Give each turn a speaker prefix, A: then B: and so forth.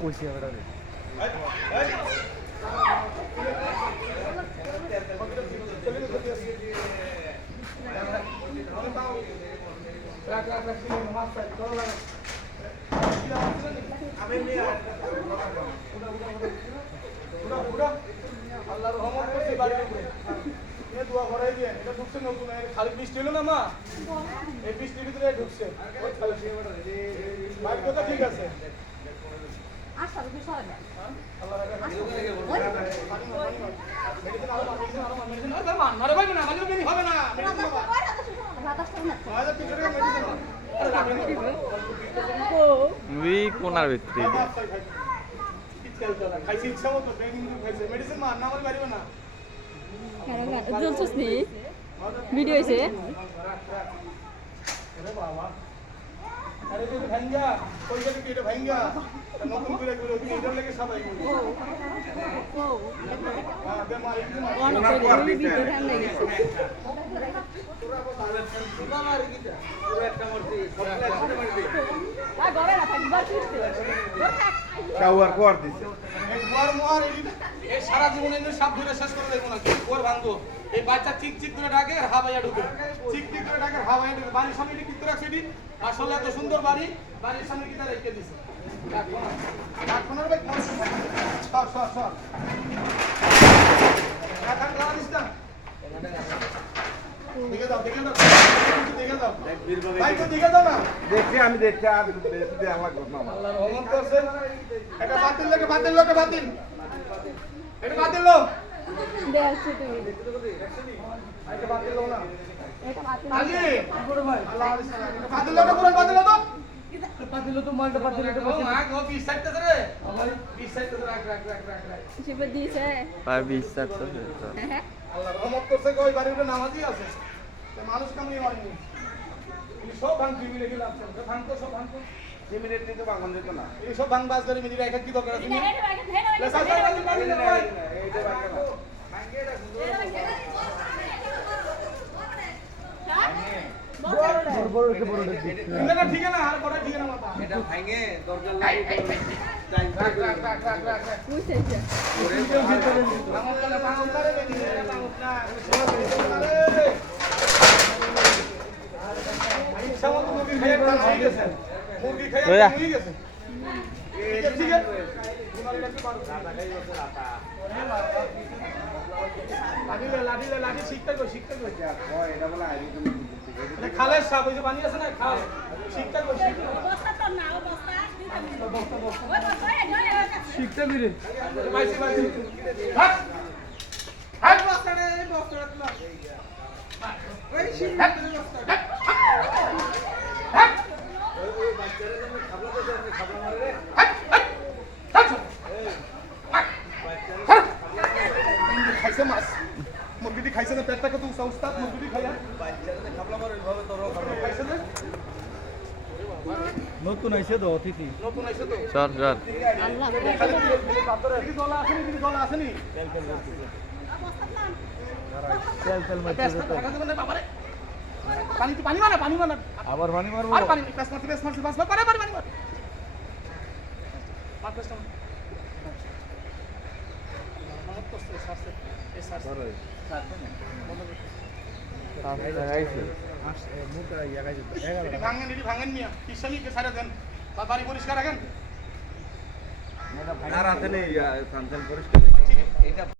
A: কইছি আমরা
B: আল্লাহর রহমত করছে বাড়ির উপরে। এ দোয়া করাই দিয়ে এটা ঢুকছে নতুন খালি বৃষ্টি হলো না মা? এই বৃষ্টির ভিতরে ঢুকছে কথা ঠিক আছে?
C: ওই কোনার
B: খাইছে। মেডিসিন মার, না পারিবে না। করবে। হ্যাঁ, একটু
D: না থাকবি বার
A: কাউয়ার কোয়ার দিছে।
B: সারা জীবন এমনি সাপ ধরে শেষ করে দেবো না গোয়ার ভাঙবো। এই বাচ্চা চিক চিক করে ডাকে আর হাবাইয়া ঢুকে। চিক চিক করে ডাকে হাবাইয়া ঢুকে। বাড়ির সামনে এটি কিত্তর রাখছে আসলে এত সুন্দর বাড়ি বাড়ির সামনে কি তারা রেখে দিছে? সর, সর, সর। দাও, দাও, দেখে দাও। ভাই, তো দেখে দাও না।
A: দেখছি আমি দেখছি আর বেশি দেওয়া লাগবে।
B: এটা বাতিল লোকে বাতিল লোকে বাতিল। এটা বাতিল লোক। মানুষ কামিয়ে মারেনি। সব ভাঙ তুই মিলে গেলাম সব ভাঙ তো সব ভাঙ তো
A: সিমিনেট নিতে যেত না।
B: এই সব ভাঙ বাস করে মিলি রেখে কি দরকার আছে? হয়ে খেয়ে
C: ওয়া।
B: হয়ে গেছে ঠিক আছে লাঠিলে লাঠিলে শিখতে গো শিখতে গো
A: এটা বলে আইবি তুমি
B: এটা খালের ওই যে না খাল শিখতে। শিখতে মাইসি মাইসি ওই হাট খাইছে মাছ মুরগিটি খাইছে না পেটটা কত উস্তা উস্তাদ মুরগিটি খাইয়া খাইছে না
A: নতুন আইছে তো অতিথি।
B: নতুন আইছে তো পানি তো পানি মানা পানি মানা।
A: আবার পানি মারবো।
B: আর পানি পেঁয়াজ মারতে পেঁয়াজ মারতে পেঁয়াজ মার পারে পারে পানি মার পরিষ্কার রাখেন।
A: নেই সান্তাল পরিষ্কার।
B: আছে।